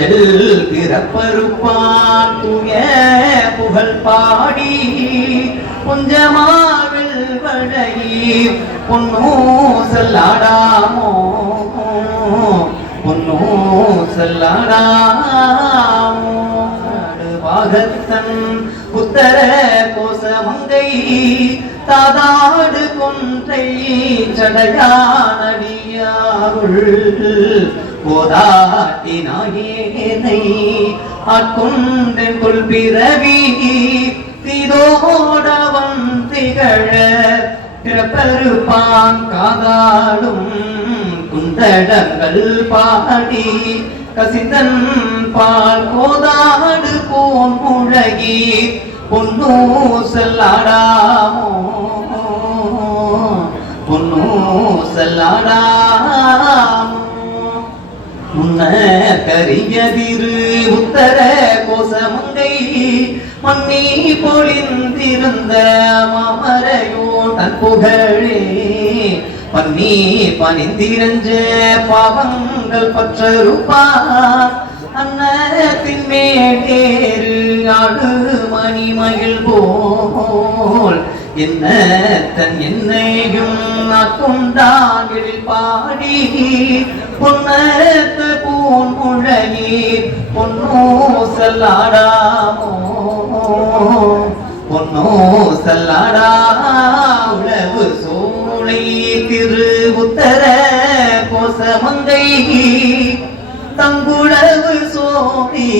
துஞ்சல் பிறப்பருப்பான் தூய புகழ் பாடி புஞ்சமாவில் வழகி பொன்னோ செல்லாடாமோ பொன்னோ செல்லாடாமோ பாகத்தன் புத்தர கோசமங்கை தாதாடு கொன்றை சடையானடியாருள் போதாட்டி நாயேனை ஆட்கொண்டென் கொள் பிறவி தீதோடவன் திகழ பிறப்பருப்பான் காதாடும் குந்தடங்கள் பாடி கசிந்தன் பால் கோதாடு போன் முழகி பொன்னோ செல்லாடாமோ பொன்னோ செல்லாடாமோ உன்ன கரியதிரு உத்தர கோசமங்கை மன்னி பொழிந்திருந்த மாமரையோ தன் புகழே பன்னி பணிந்திரஞ்ச பாவங்கள் பற்றருப்பார் அன்னத்தின் மேடேறு ஆடு மணிமகிழ் போல் என்ன தன் என்னையும் கொண்டாங்கில் பாடி பொன்னத்த பூன் முழகி பொன்னோ செல்லாடாமோ பொன்னோ செல்லாடா உழவு சோலை திரு உத்தர கோசமங்கை தங்குளவு சோதி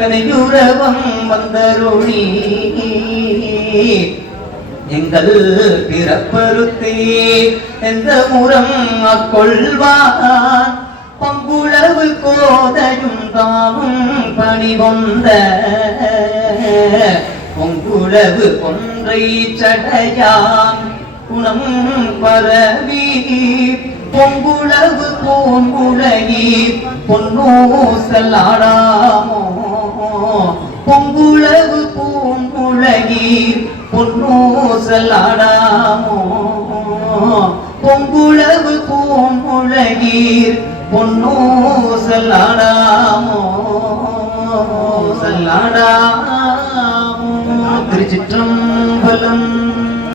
தனையுறவம் வந்தருணி எங்கள் பிறப்பருத்தே எந்த முறம் அக்கொள்வான் பங்குளவு கோதையும் தானும் பணிவந்த பொங்குளவு கொன்றை சடையான் குணம் பரவி பொங்குளவு பூங்குழகி பொன்னோ செல்லாடாமோ பொங்குளவு பூங்குழகி பொன்னோ செல்லாடாமோ பொங்குளவு பூங்குழகி பொன்னோ செல்லாடாமோ செல்லாடாமோ திருச்சிற்றம்பலம்.